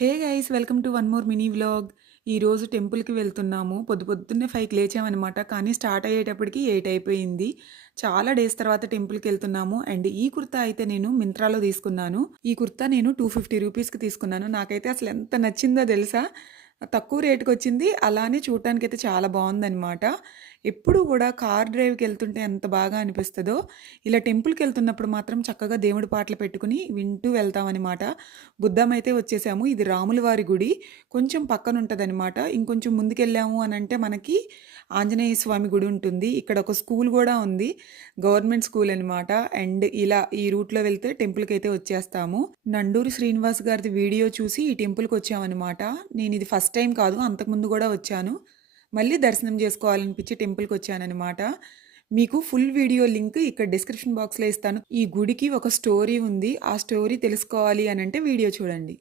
Hey guys welcome to one more mini vlog. ఈరోజు టెంపుల్కి వెళ్తున్నాము. పొద్దున్నే 5కి లేచామన్నమాట. కానీ స్టార్ట్ అయ్యేటప్పటికి 8 అయిపోయింది. చాలా డేస్ తర్వాత టెంపుల్కి వెళ్తున్నాము. అండ్ ఈ కుర్తా అయితే నేను మింత్రాలో తీసుకున్నాను. ఈ కుర్తా నేను 250 రూపీస్కి తీసుకున్నాను. నాకైతే అసలు ఎంత నచ్చిందో తెలుసా. తక్కువ రేటుకి వచ్చింది. అలానే చూడటానికి అయితే చాలా బాగుందన్నమాట. ఎప్పుడు కూడా కార్ డ్రైవ్కి వెళ్తుంటే ఎంత బాగా అనిపిస్తుందో, ఇలా టెంపుల్కి వెళ్తున్నప్పుడు మాత్రం చక్కగా దేవుడి పాటలు పెట్టుకుని వింటూ వెళ్తామన్నమాట. బుద్ధం అయితే వచ్చేసాము. ఇది రాముల వారి గుడి. కొంచెం పక్కన ఉంటుందన్నమాట. ఇంకొంచెం ముందుకెళ్ళాము అని అంటే మనకి ఆంజనేయ స్వామి గుడి ఉంటుంది. ఇక్కడ ఒక స్కూల్ కూడా ఉంది, గవర్నమెంట్ స్కూల్ అనమాట. అండ్ ఇలా ఈ రూట్లో వెళ్తే టెంపుల్కి అయితే వచ్చేస్తాము. నండూరి శ్రీనివాస్ గారిది వీడియో చూసి ఈ టెంపుల్కి వచ్చామన్నమాట. నేను ఇది ఫస్ట్ టైం కాదు, అంతకుముందు కూడా వచ్చాను. మళ్ళీ దర్శనం చేసుకోవాలనిపించి టెంపుల్కి వచ్చానన్నమాట. మీకు ఫుల్ వీడియో లింక్ ఇక్కడ డిస్క్రిప్షన్ బాక్స్లో ఇస్తాను. ఈ గుడికి ఒక స్టోరీ ఉంది. ఆ స్టోరీ తెలుసుకోవాలి అని అంటే వీడియో చూడండి.